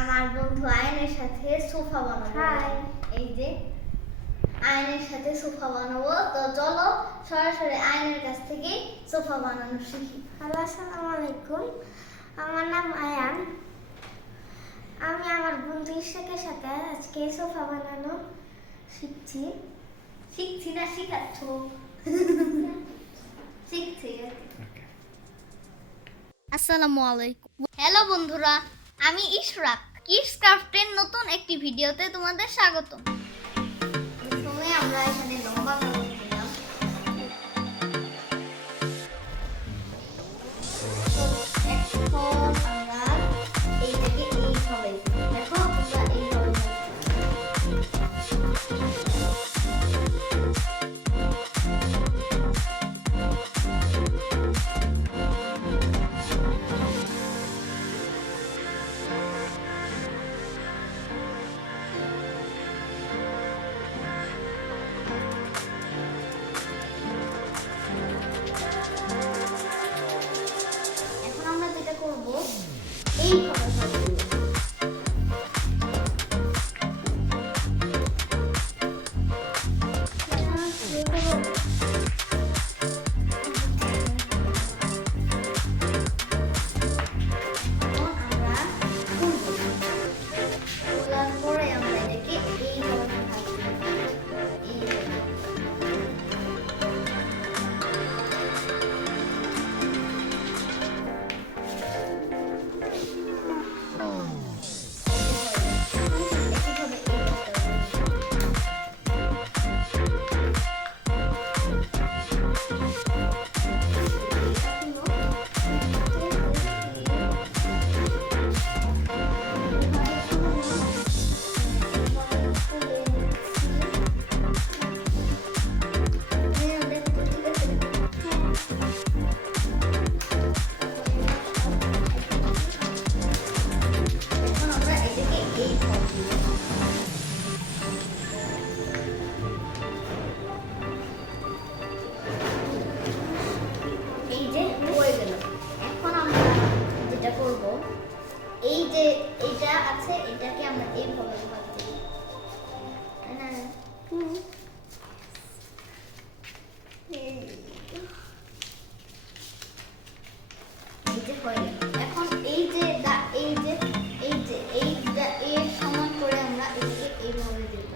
আমার বন্ধু আয়নের সাথে সোফা বানাবো। এই যে আয়নের সাথে সোফা বানাবো, তো চলো সরাসরি আয়নের কাছ থেকে সোফা বানানো শিখি। হ্যালো, আসসালামু আলাইকুম। আমার নাম আয়ান। আমি আমার বন্ধু ইশাকের সাথে আজকে সোফা বানানো শিখছি না শিখাচ্ছ? শিখছি। আসসালামু আলাইকুম। হ্যালো বন্ধুরা, আমি ইশরাক। কিডস ক্রাফটের নতুন একটি ভিডিওতে তোমাদের স্বাগতম। প্রথমে আমরা এখানে লম্বা করে নিলাম। এখন আমরা এইটাকে এইভাবে দেখো, আমরা এইভাবে করবো এইভাবে। এই যে এটা আছে, এটাকে আমরা এইভাবে ভাবছি না। এই যে হয়, এখন এই যে এর সমান করে আমরা এটাকে এইভাবে দেব।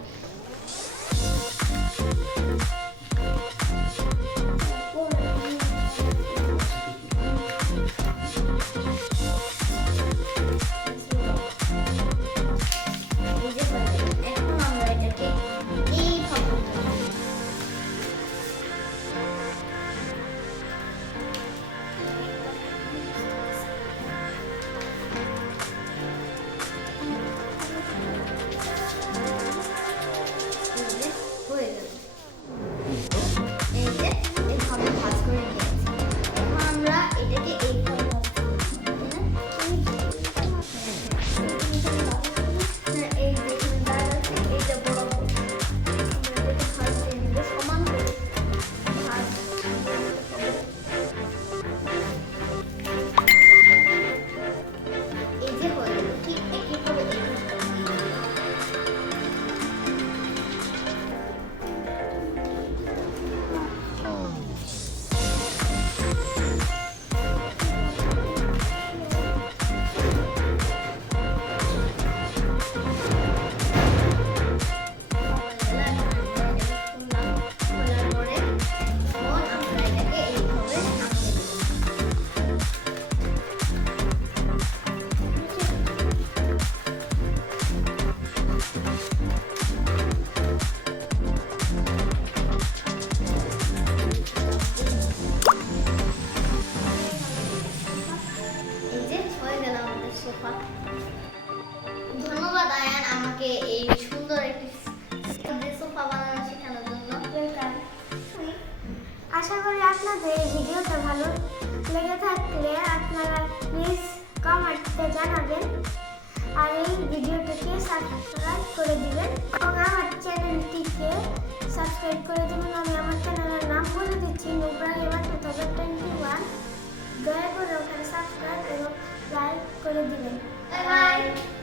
ধন্যবাদ আয়ান আমাকে এই সুন্দর একটি সোফা বানানো শেখানোর জন্য। আশা করি আপনাদের এই ভিডিওটা ভালো লেগে থাকলে আপনারা প্লিজ কমেন্টে জানাবেন আর এই ভিডিওটাকে সাবস্ক্রাইব করে দিবেন এবং আমার চ্যানেলটিকে সাবস্ক্রাইব করে দিবেন। আমি আমার চ্যানেলের নাম বলে দিচ্ছি, নুব্রাহিমা 2021। দয়া করে ওখানে সাবস্ক্রাইব এবং লাইক করে দিবেন। Bye bye. বাই।